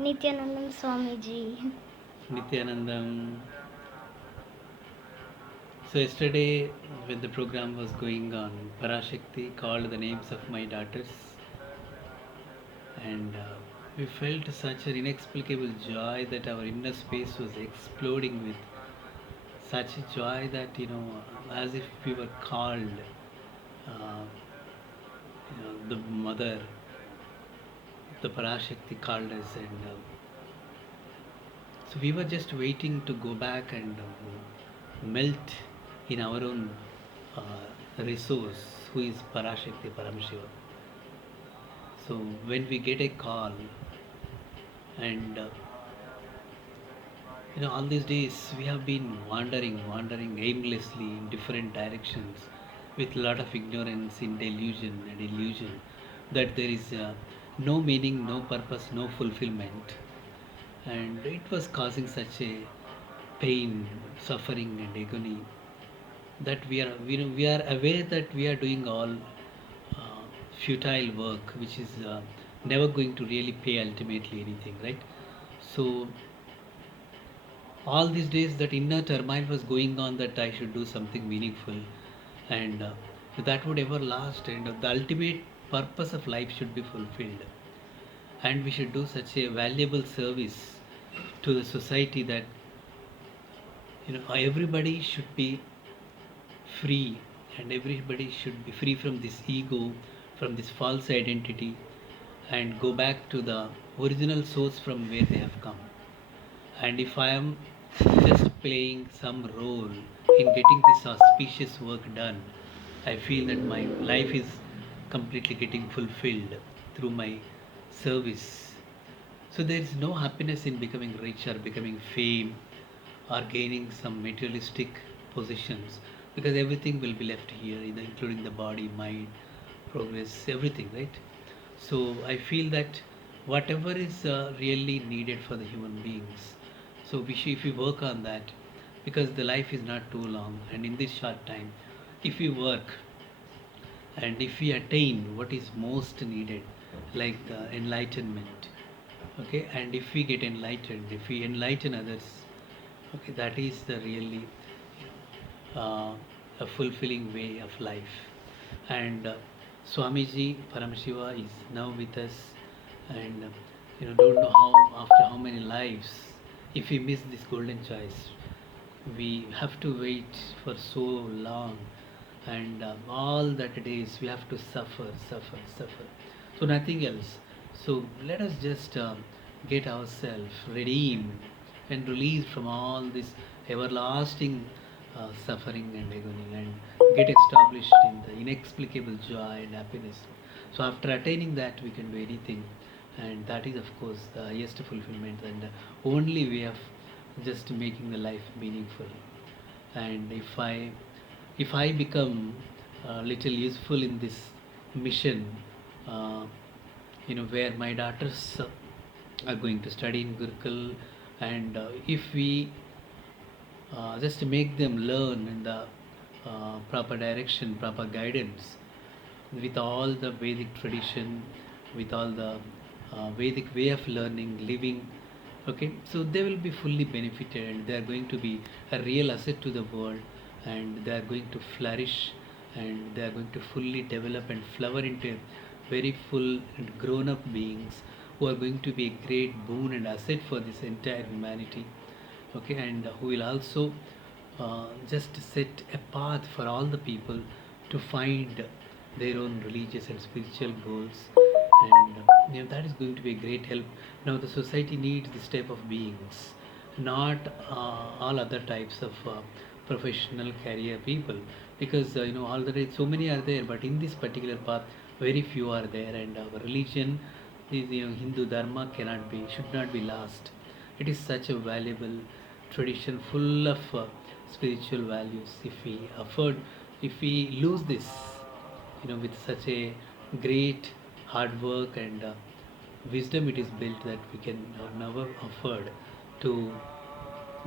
Nithyanandam Swamiji. Nithyanandam. So yesterday, when the program was going on, Parashakti called the names of my daughters, and we felt such an inexplicable joy that our inner space was exploding with such a joy that as if we were called, uh, the mother, the Parashakti called us, and so we were just waiting to go back and melt in our own resource, who is Parashakti Parameshiva. So when we get a call, and all these days we have been wandering aimlessly in different directions, with a lot of ignorance, in delusion and illusion that there is no meaning, no purpose, no fulfillment, and it was causing such a pain, suffering, and agony that we are aware that we are doing all uh, futile work, which is never going to really pay ultimately anything, right? So all these days that inner turmoil was going on, that I should do something meaningful, and that would ever last, and the ultimate purpose of life should be fulfilled, and we should do such a valuable service to the society that everybody should be free, and everybody should be free from this ego, from this false identity, and go back to the original source from where they have come. And if I am just playing some role in getting this auspicious work done, I feel that my life is completely getting fulfilled through my service. So there is no happiness in becoming rich or becoming fame or gaining some materialistic positions, because everything will be left here, including the body, mind, progress, everything, right? So I feel that whatever is really needed for the human beings, so if we work on that, because the life is not too long, and in this short time, if we work and if we attain what is most needed, like the enlightenment, okay, and if we get enlightened, if we enlighten others, okay, that is the really uh, a fulfilling way of life. And Swamiji Paramashiva is now with us, and don't know how, after how many lives, if we miss this golden choice, we have to wait for so long, and all that days we have to suffer, so nothing else. So let us just get ourselves redeemed and released from all this everlasting suffering and agony, and get established in the inexplicable joy and happiness. So after attaining that, we can do anything, and that is, of course, the highest fulfillment and the only way of just making the life meaningful. And if I become a little useful in this mission, uh, where my daughters are going to study in Gurukul, and if we just make them learn in the proper direction, proper guidance, with all the Vedic tradition, with all the Vedic way of learning, living. Okay, so they will be fully benefited, and they are going to be a real asset to the world, and they are going to flourish, and they are going to fully develop and flower into very full and grown up beings, who are going to be a great boon and asset for this entire humanity. Okay, and who will also just set a path for all the people to find their own religious and spiritual goals, and that is going to be a great help. Now the society needs this type of beings, not all other types of professional career people, because already so many are there, but in this particular path very few are there, and our religion, the Hindu dharma, cannot be, should not be lost. It is such a valuable tradition full of spiritual values. If we afford, if we lose this, with such a great hard work and wisdom it is built, that we can never afford to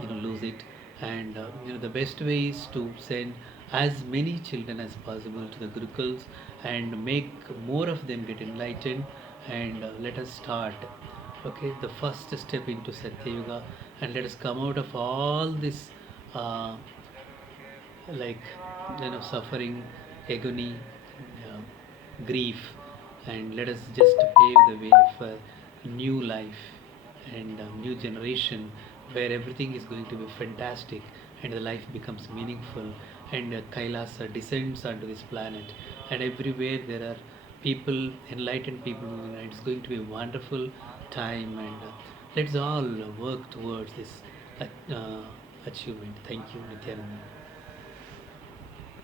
lose it. And the best way is to send as many children as possible to the gurukuls, and make more of them get enlightened, and let us start Okay, the first step into Satyayuga, and let us come out of all this, uh, like, suffering, agony, grief, and let us just pave the way for new life and a new generation where everything is going to be fantastic and the life becomes meaningful, and Kailasa descends onto this planet, and everywhere there are people, enlightened people, and it's going to be a wonderful time, and let's all work towards this achievement. Thank you, Nithyananda.